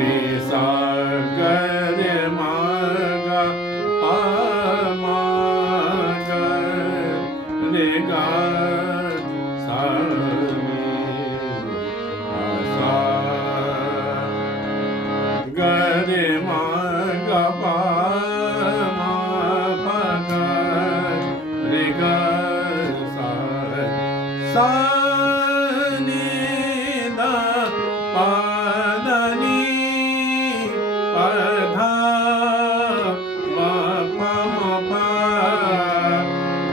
रे सा ग रे मा गा पा मा ग रे गा सा नी सा ग रे मा गा पा मा पा ग रे गा सा सा नी दा पा दा नी पा धा मा पा मा पा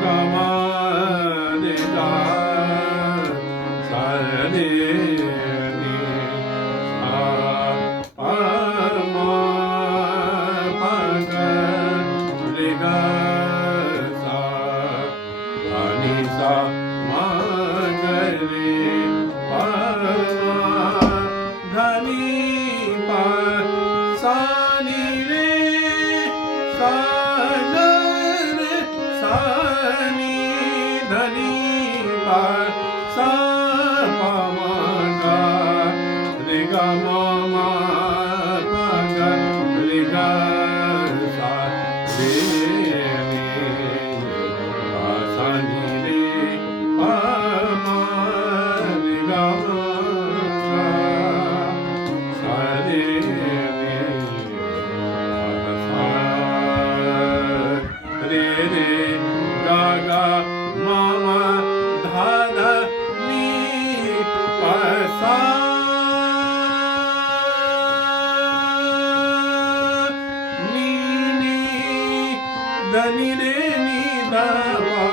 गा मा रे गा सा रे नी सा पा मा पा गा रे गा सा धा नी सा मा ग रे पा मा धा नी पा सा नी रे सा ग रे सा नी धा नी पा सा पा मा गा रे गा मा मा पा गा रे गा सा रे नी पा सा नी रे पा मा रे गा मा गा सा रे नी पा सा रे रे गा गा मा मा धा धा नी पा सा नी नी ध नी रे नी धा पा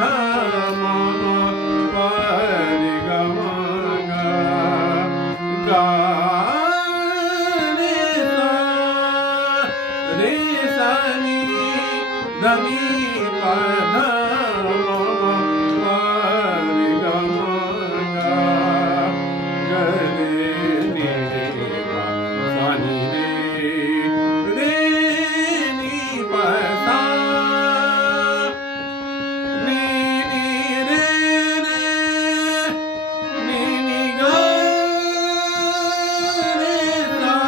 धा मा मा पा रे गा मा गा गा रे सा नी ध नी पा धा मा मा पा रे गा मा गा ग रे नी पा सा नी रे नी पा सा नी नी रे नी नी गा रे सा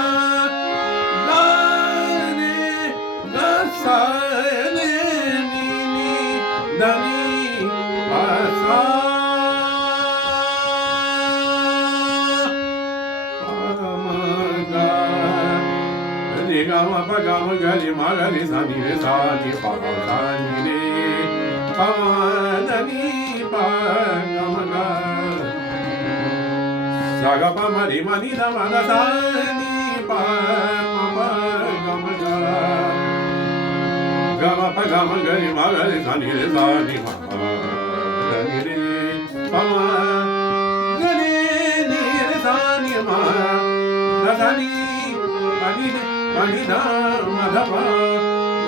गा रे गा सा रे नी नी ध नी पा सा पा मा गा रे गा मा पा गा मा गा रे मा गा रे सा नी रे सा नी पा गा सा नी रे पा मा ध नी पा गा मा गा सा गा पा मा रे मा नी धा मा गा सा नी पा मा पा गा मा गा गा मा पा गा मा गा रे मा गा रे सा नी रे सा नी मा गा नी रे पा मा गा रे नी रे सा नी मा गा सा नी मा नी रे मा नी धा मा धा पा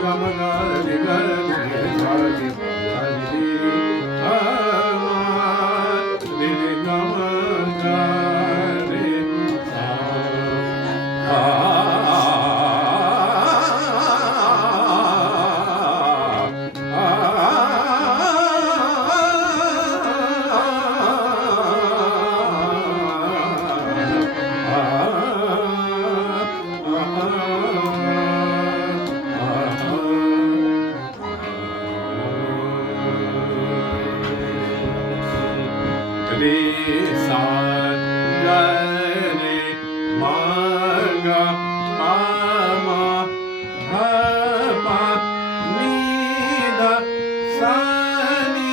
गा मा गा रे गा नी रे सा नी मा गा नी रे पा मा रे रे गा मा गा रे सा रे सा ग रे मा गा पा मा धा पा नी धा सा नी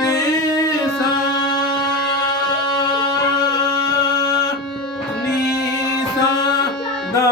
रे सा नी सा धा